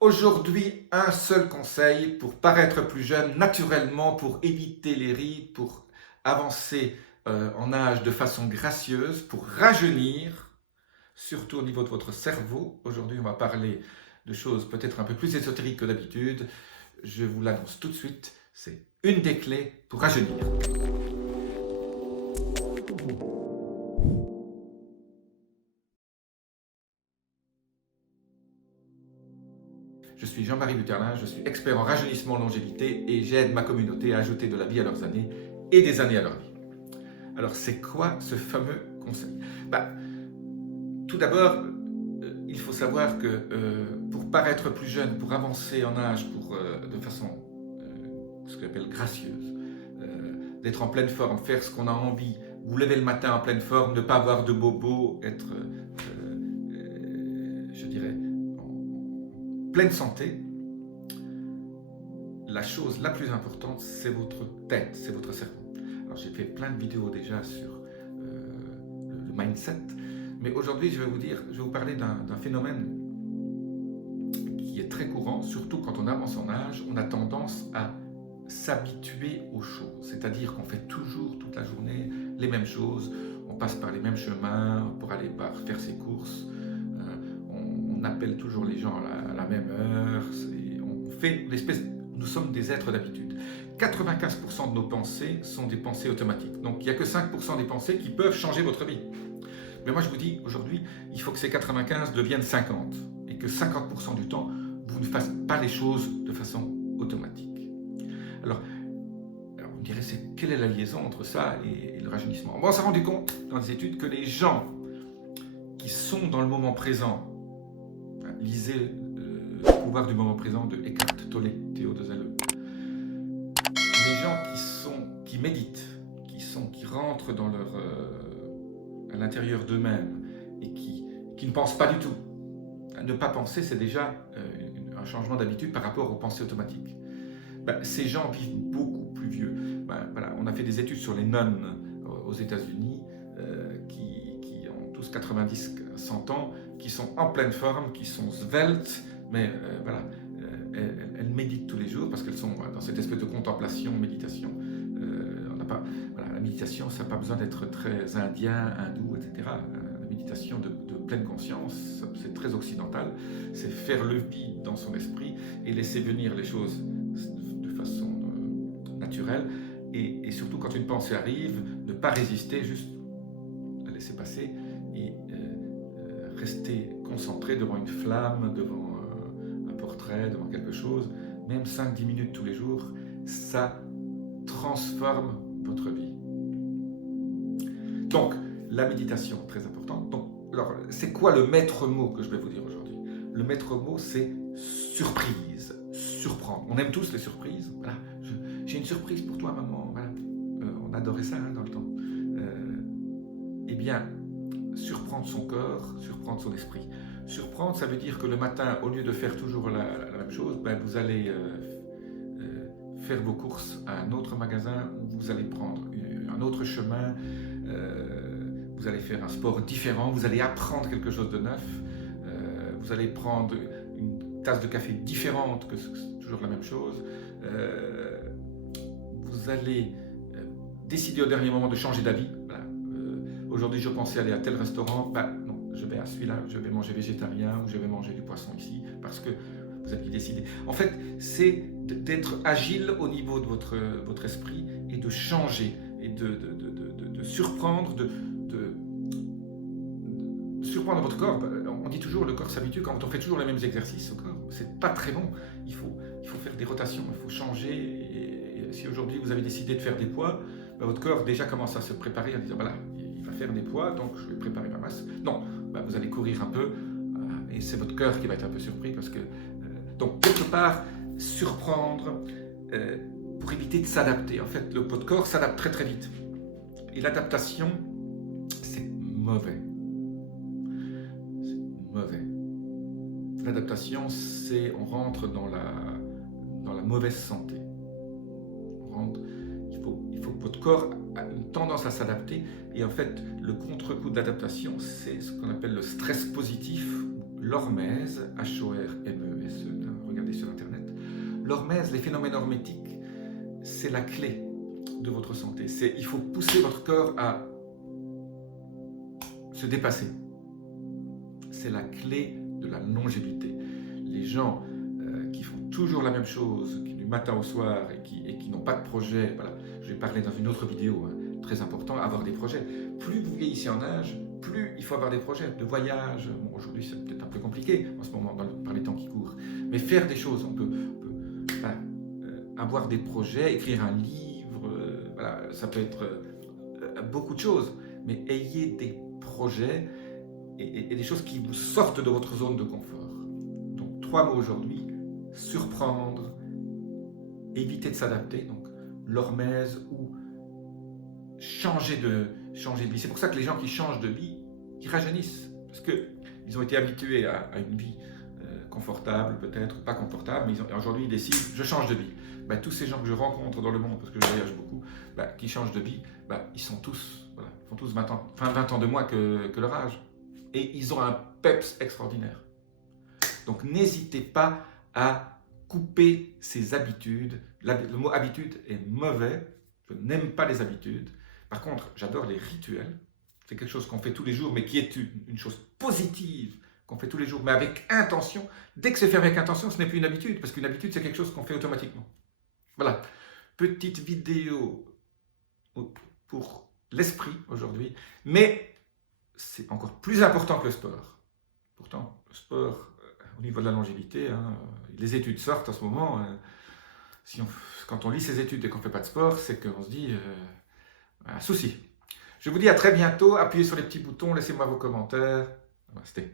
Aujourd'hui, un seul conseil pour paraître plus jeune naturellement, pour éviter les rides, pour avancer en âge de façon gracieuse, pour rajeunir, surtout au niveau de votre cerveau. Aujourd'hui, on va parler de choses peut-être un peu plus ésotériques que d'habitude. Je vous l'annonce tout de suite, c'est une des clés pour rajeunir. Je suis Jean-Marie Buterlin, je suis expert en rajeunissement longévité et j'aide ma communauté à ajouter de la vie à leurs années et des années à leur vie. Alors, c'est quoi ce fameux conseil? Tout d'abord, il faut savoir que pour paraître plus jeune, pour avancer en âge de façon ce qu'on appelle gracieuse, d'être en pleine forme, faire ce qu'on a envie, vous lever le matin en pleine forme, ne pas avoir de bobo, être, je dirais, en pleine santé, la chose la plus importante, c'est votre tête, c'est votre cerveau. Alors, j'ai fait plein de vidéos déjà sur le mindset, mais aujourd'hui, je vais vous parler d'un phénomène qui est très courant, surtout quand on avance en âge. On a tendance à s'habituer aux choses, c'est-à-dire qu'on fait toujours, toute la journée, les mêmes choses. On passe par les mêmes chemins pour aller faire ses courses. On appelle toujours les gens à la même heure. On fait l'espèce. Nous sommes des êtres d'habitude. 95% de nos pensées sont des pensées automatiques. Donc, il n'y a que 5% des pensées qui peuvent changer votre vie. Mais moi, je vous dis, aujourd'hui, il faut que ces 95 deviennent 50. Et que 50% du temps, vous ne fassiez pas les choses de façon automatique. Alors vous me direz, quelle est la liaison entre ça et le rajeunissement? Bon, on s'est rendu compte dans les études que les gens qui sont dans le moment présent, lisez Le pouvoir du moment présent de Eckhart Tolle, Théo de Zelle. Les gens qui méditent, qui rentrent dans à l'intérieur d'eux-mêmes et qui ne pensent pas du tout. Ne pas penser, c'est déjà un changement d'habitude par rapport aux pensées automatiques. Ces gens vivent beaucoup plus vieux. Voilà, on a fait des études sur les nonnes aux États-Unis qui ont tous 90-100 ans, qui sont en pleine forme, qui sont sveltes, mais elles méditent tous les jours parce qu'elles sont dans cette espèce de contemplation, méditation. La méditation, ça n'a pas besoin d'être très indien, hindou, etc. La méditation de pleine conscience, c'est très occidental. C'est faire le vide dans son esprit et laisser venir les choses de façon naturelle. Et surtout, quand une pensée arrive, ne pas résister, juste la laisser passer et rester concentré devant une flamme, devant un portrait, devant quelque chose. Même 5-10 minutes tous les jours, ça transforme votre vie. Donc, la méditation, très importante. Donc, alors, c'est quoi le maître mot que je vais vous dire aujourd'hui? Le maître mot, c'est surprise, surprendre. On aime tous les surprises. Voilà, j'ai une surprise pour toi, maman. Voilà. On adorait ça dans le temps. Eh bien, surprendre son corps, surprendre son esprit. Surprendre, ça veut dire que le matin, au lieu de faire toujours la même chose, vous allez faire vos courses à un autre magasin, vous allez prendre un autre chemin, vous allez faire un sport différent, vous allez apprendre quelque chose de neuf, vous allez prendre une tasse de café différente que toujours la même chose, vous allez décider au dernier moment de changer d'avis. Voilà. Aujourd'hui, je pensais aller à tel restaurant, non, je vais à celui-là, je vais manger végétarien ou je vais manger du poisson ici parce que vous avez décidé. En fait, c'est d'être agile au niveau de votre esprit et de changer et de surprendre, de surprendre votre corps. On dit toujours le corps s'habitue quand on fait toujours les mêmes exercices au corps. C'est pas très bon. Il faut faire des rotations, il faut changer. Et si aujourd'hui vous avez décidé de faire des poids, votre corps déjà commence à se préparer en disant voilà, il va faire des poids, donc je vais préparer ma masse. Non, vous allez courir un peu et c'est votre cœur qui va être un peu surpris parce que donc quelque part surprendre pour éviter de s'adapter. En fait, votre corps s'adapte très très vite. Et l'adaptation, c'est mauvais. C'est mauvais. L'adaptation, c'est on rentre dans la mauvaise santé. Il faut que votre corps a une tendance à s'adapter. Et en fait, le contre-coup de l'adaptation, c'est ce qu'on appelle le stress positif, l'hormèse, H-O-R-M-E-S-E, L'hormèse, les phénomènes hormétiques, c'est la clé de votre santé. Il faut pousser votre corps à se dépasser. C'est la clé de la longévité. Les gens qui font toujours la même chose, du matin au soir, et qui n'ont pas de projet, voilà, je vais parler dans une autre vidéo, hein, très important, avoir des projets. Plus vous vieillissez en âge, plus il faut avoir des projets de voyage. Bon, aujourd'hui, c'est peut-être un peu compliqué en ce moment, par les temps qui courent, mais faire des choses, on peut avoir des projets, écrire un livre, voilà, ça peut être beaucoup de choses, mais ayez des projets et des choses qui vous sortent de votre zone de confort. Donc 3 mots aujourd'hui: surprendre, éviter de s'adapter, donc l'hormèse, ou changer de vie. C'est pour ça que les gens qui changent de vie, ils rajeunissent, parce qu'ils ont été habitués à une vie confortable, peut-être pas confortable, mais aujourd'hui ils décident: je change de vie. Tous ces gens que je rencontre dans le monde, parce que je voyage beaucoup, qui changent de vie, ils sont tous, voilà, ils font tous 20 ans de moins que leur âge. Et ils ont un peps extraordinaire. Donc n'hésitez pas à couper ces habitudes. Le mot habitude est mauvais, je n'aime pas les habitudes. Par contre, j'adore les rituels. C'est quelque chose qu'on fait tous les jours, mais qui est une chose positive, qu'on fait tous les jours, mais avec intention. Dès que c'est fait avec intention, ce n'est plus une habitude, parce qu'une habitude, c'est quelque chose qu'on fait automatiquement. Voilà, petite vidéo pour l'esprit aujourd'hui, mais c'est encore plus important que le sport. Pourtant, le sport, au niveau de la longévité, hein, les études sortent en ce moment. Quand on lit ces études et qu'on ne fait pas de sport, c'est qu'on se dit un souci. Je vous dis à très bientôt. Appuyez sur les petits boutons, laissez-moi vos commentaires. C'était.